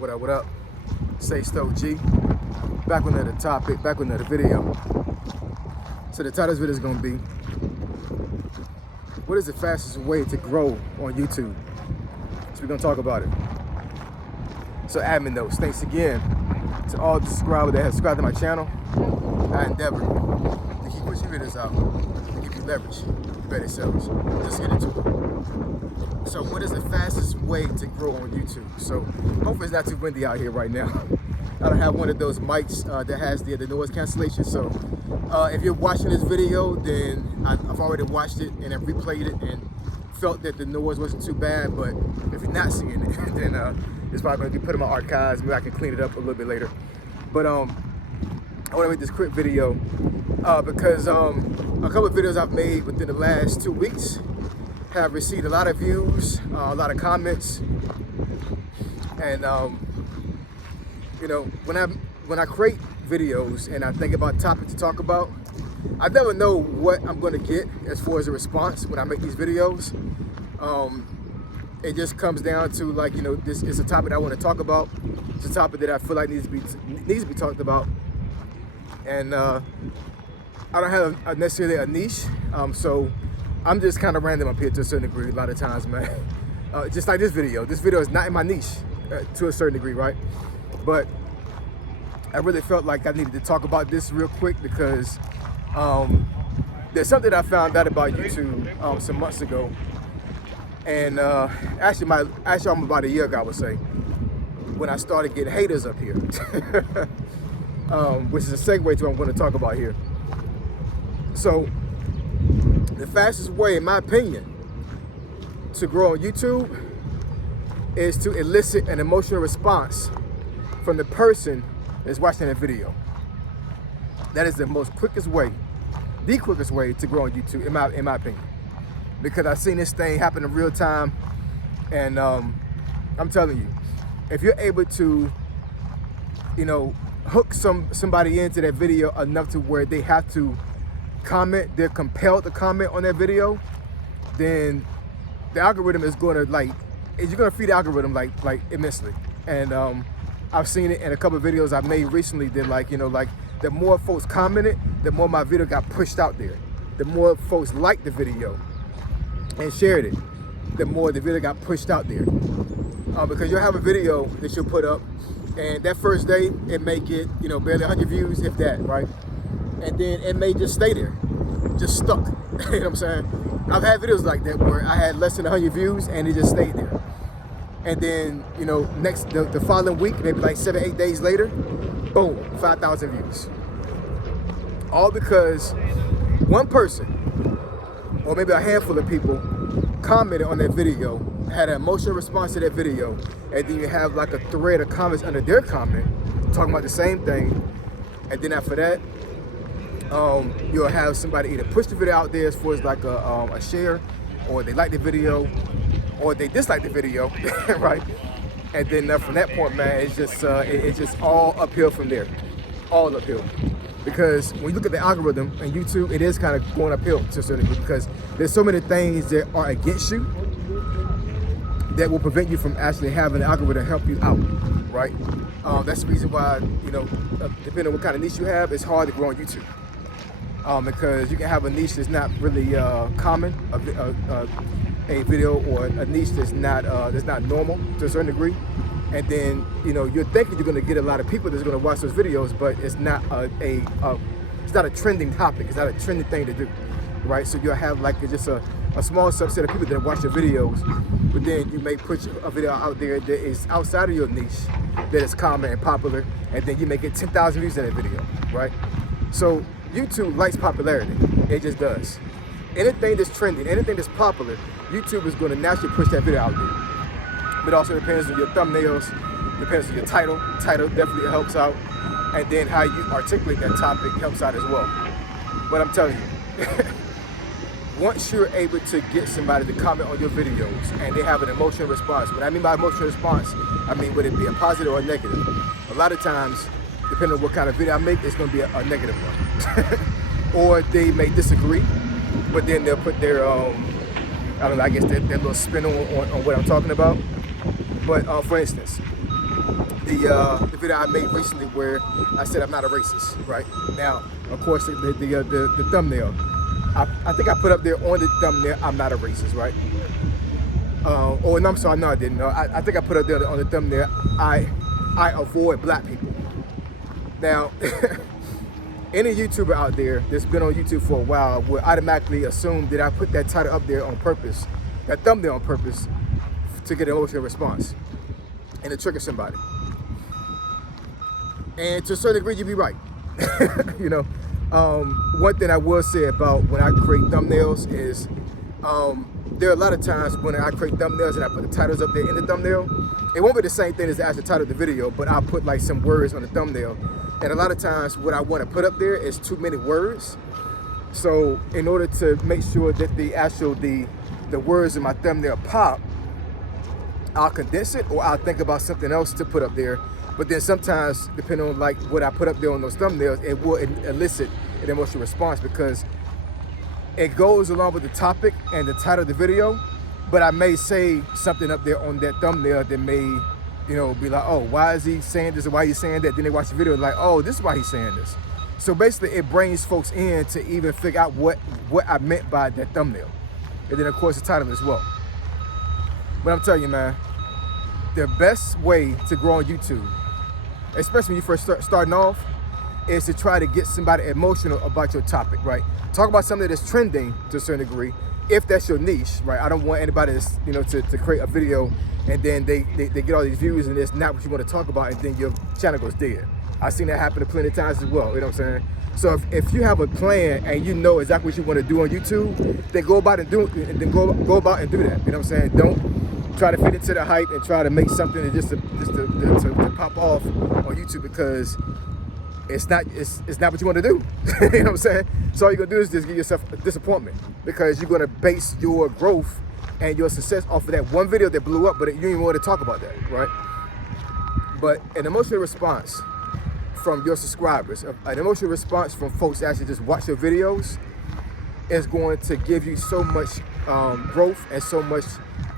What up? Say Stoke G. Back with another topic, back with another video. So the title of this video is going to be, what is the fastest way to grow on YouTube? So we're going to talk about it. So admin notes, thanks again to all the subscribers that have subscribed to my channel. I endeavor to keep pushing videos out, to give you leverage, better sellers. Let's get into it. So what is the fastest way to grow on YouTube? So hopefully it's not too windy out here right now. I don't have one of those mics that has the noise cancellation. So if you're watching this video, then I've already watched it and I've replayed it and felt that the noise wasn't too bad. But if you're not seeing it, then it's probably going to be put in my archives. Maybe I can clean it up a little bit later. But I want to make this quick video because a couple of videos I've made within the last 2 weeks have received a lot of views, a lot of comments, and you know, when I create videos and I think about topics to talk about, I never know what I'm going to get as far as a response when I make these videos. It just comes down to, like, you know, this is a topic I want to talk about. It's a topic that I feel like needs to be talked about, and I don't have necessarily a niche, so I'm just kind of random up here to a certain degree a lot of times, man. Just like this video. This video is not in my niche to a certain degree, right? But I really felt like I needed to talk about this real quick because there's something I found out about YouTube some months ago. And actually almost about a year ago, I would say, when I started getting haters up here, which is a segue to what I'm going to talk about here. So the fastest way, in my opinion, to grow on YouTube is to elicit an emotional response from the person that's watching that video. That is the quickest way to grow on YouTube, in my opinion. Because I've seen this thing happen in real time, and I'm telling you, if you're able to, you know, hook somebody into that video enough to where they have to comment, they're compelled to comment on that video, then the algorithm is going to, like, you're going to feed the algorithm like immensely. And I've seen it in a couple of videos I've made recently that, like, you know, like, the more folks commented, the more my video got pushed out there. The more folks liked the video and shared it, the more the video got pushed out there. Because you'll have a video that you'll put up, and that first day it may get, you know, barely 100 views, if that, right? And then it may just stay there, just stuck. You know what I'm saying? I've had videos like that where I had less than 100 views and it just stayed there. And then, you know, the following week, maybe like 7-8 days later, boom, 5,000 views. All because one person, or maybe a handful of people, commented on that video, had an emotional response to that video, and then you have like a thread of comments under their comment talking about the same thing. And then after that, you'll have somebody either push the video out there as far as like a share, or they like the video, or they dislike the video, right? And then from that point, man, it's just all uphill from there, all uphill. Because when you look at the algorithm on YouTube, it is kind of going uphill to a certain degree, because there's so many things that are against you that will prevent you from actually having the algorithm help you out, right? That's the reason why, you know, depending on what kind of niche you have, it's hard to grow on YouTube. Because you can have a niche that's not really common, a video or a niche that's not normal to a certain degree, and then, you know, you're thinking you're going to get a lot of people that's going to watch those videos, but it's not it's not a trending topic. It's not a trending thing to do, right? So you'll have like just a small subset of people that watch your videos, but then you may put a video out there that is outside of your niche, that is common and popular, and then you may get 10,000 views in that video, right? So YouTube likes popularity. It just does. Anything that's trending, anything that's popular, YouTube is going to naturally push that video out there. But it also depends on your thumbnails, depends on your title. Title definitely helps out. And then how you articulate that topic helps out as well. But I'm telling you, once you're able to get somebody to comment on your videos and they have an emotional response, what I mean by emotional response, I mean would it be a positive or a negative? A lot of times, depending on what kind of video I make, it's going to be a negative one. Or they may disagree, but then they'll put their, I don't know, I guess their little spin on what I'm talking about. But for instance, the video I made recently where I said I'm not a racist, right? Now, of course, the thumbnail, I think I put up there on the thumbnail, I'm not a racist, right? Oh, and I'm sorry, no, I didn't. No, I think I put up there on the thumbnail, I avoid black people. Now, any YouTuber out there that's been on YouTube for a while will automatically assume that I put that title up there on purpose, that thumbnail on purpose, to get an emotional response and to trigger somebody. And to a certain degree, you'd be right. You know, one thing I will say about when I create thumbnails is there are a lot of times when I create thumbnails and I put the titles up there in the thumbnail, it won't be the same thing as the actual title of the video, but I'll put like some words on the thumbnail. And a lot of times what I want to put up there is too many words. So in order to make sure that the words in my thumbnail pop, I'll condense it or I'll think about something else to put up there. But then sometimes, depending on like what I put up there on those thumbnails, it will elicit an emotional response because it goes along with the topic and the title of the video, but I may say something up there on that thumbnail that may, you know, be like, oh, why is he saying this or why he's saying that? Then they watch the video like, oh, this is why he's saying this. So basically it brings folks in to even figure out what I meant by that thumbnail. And then of course the title as well. But I'm telling you, man, the best way to grow on YouTube, especially when you first starting off, is to try to get somebody emotional about your topic, right? Talk about something that's trending to a certain degree, if that's your niche, right? I don't want anybody that's, you know, to create a video and then they get all these views and it's not what you want to talk about and then your channel goes dead. I've seen that happen plenty of times as well, you know what I'm saying? So if you have a plan and you know exactly what you want to do on YouTube, then go about and do that, you know what I'm saying? Don't try to fit into the hype and try to make something that just to pop off on YouTube because it's not what you want to do. You know what I'm saying? So all you're gonna do is just give yourself a disappointment because you're gonna base your growth and your success off of that one video that blew up, but you didn't even want to talk about that, right? But an emotional response from your subscribers, an emotional response from folks that actually just watch your videos is going to give you so much growth and so much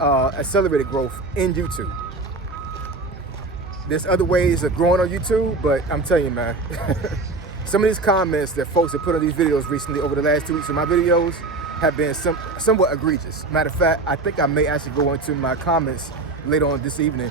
accelerated growth in YouTube. There's other ways of growing on YouTube, but I'm telling you, man, some of these comments that folks have put on these videos recently over the last 2 weeks of my videos have been somewhat egregious. Matter of fact, I think I may actually go into my comments later on this evening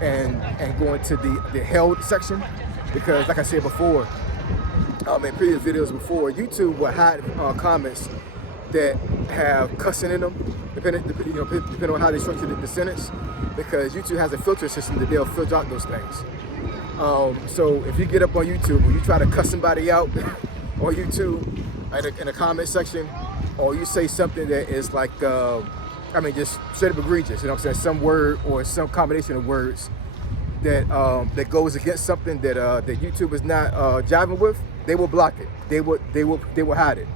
and go into the held section because, like I said before, in previous videos before, YouTube will hide comments that have cussing in them, depending on how they structure the sentence, because YouTube has a filter system that they'll filter out those things. So if you get up on YouTube or you try to cuss somebody out on YouTube in a comment section, or you say something that is like, just straight up egregious, you know what I'm saying, some word or some combination of words that goes against something that YouTube is not jiving with, they will block it. They will hide it.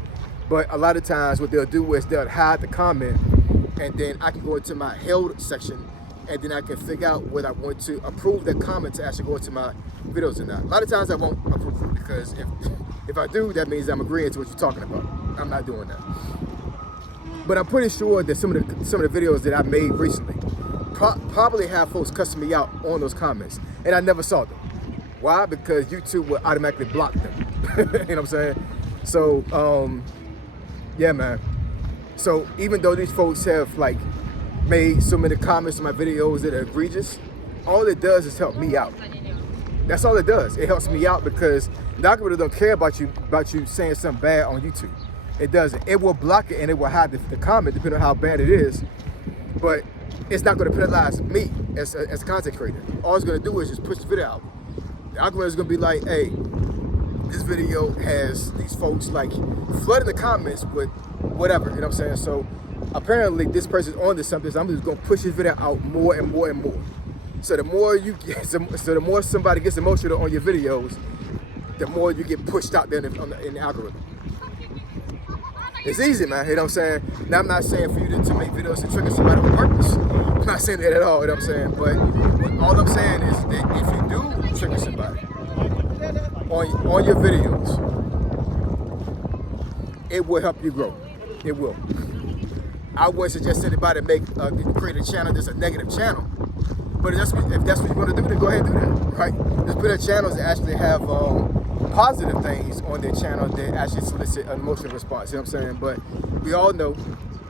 But a lot of times what they'll do is they'll hide the comment, and then I can go into my held section, and then I can figure out whether I want to approve that comment to actually go into my videos or not. A lot of times I won't approve it because if I do, that means I'm agreeing to what you're talking about. I'm not doing that. But I'm pretty sure that some of the videos that I made recently probably have folks cussing me out on those comments, and I never saw them. Why? Because YouTube will automatically block them. You know what I'm saying? So, yeah, man. So even though these folks have like made so many comments on my videos that are egregious, all it does is help me out. That's all it does. It helps me out because the algorithm don't care about you saying something bad on YouTube. It doesn't. It will block it and it will hide the comment depending on how bad it is. But it's not going to penalize me as a content creator. All it's going to do is just push the video out. The algorithm is going to be like, hey, this video has these folks like flooding the comments with whatever, you know what I'm saying? So apparently this person's on to something, so I'm just gonna push this video out more and more and more. So the more you get, so the more somebody gets emotional on your videos, the more you get pushed out there in the algorithm. It's easy, man, you know what I'm saying? Now I'm not saying for you to make videos to trigger somebody on purpose. I'm not saying that at all, you know what I'm saying? But all I'm saying is that if you do trigger somebody on your videos, it will help you grow. It will. I wouldn't suggest anybody create a channel that's a negative channel, But if that's what you want to do, then go ahead and do that, right? Just put up channels that actually have positive things on their channel that actually solicit an emotional response. You know what I'm saying? But we all know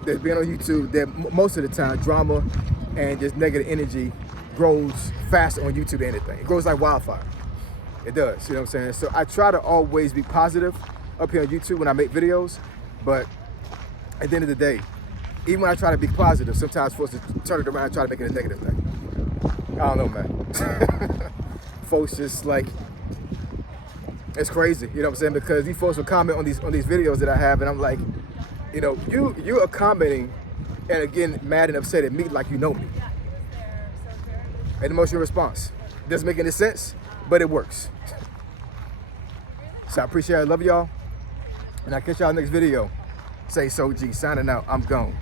that being on YouTube, that most of the time drama and just negative energy grows faster on YouTube than anything. It grows like wildfire. It does. You know what I'm saying? So I try to always be positive up here on YouTube when I make videos, but at the end of the day, even when I try to be positive, sometimes I'm supposed to turn it around and try to make it a negative thing. I don't know, man. Folks just like, it's crazy, you know what I'm saying? Because these folks will comment on these videos that I have, and I'm like, you know, you are commenting and again mad and upset at me like you know me. An emotional response. Doesn't make any sense, but it works. So I appreciate it. I love y'all. And I'll catch y'all next video. Say So G, signing out. I'm gone.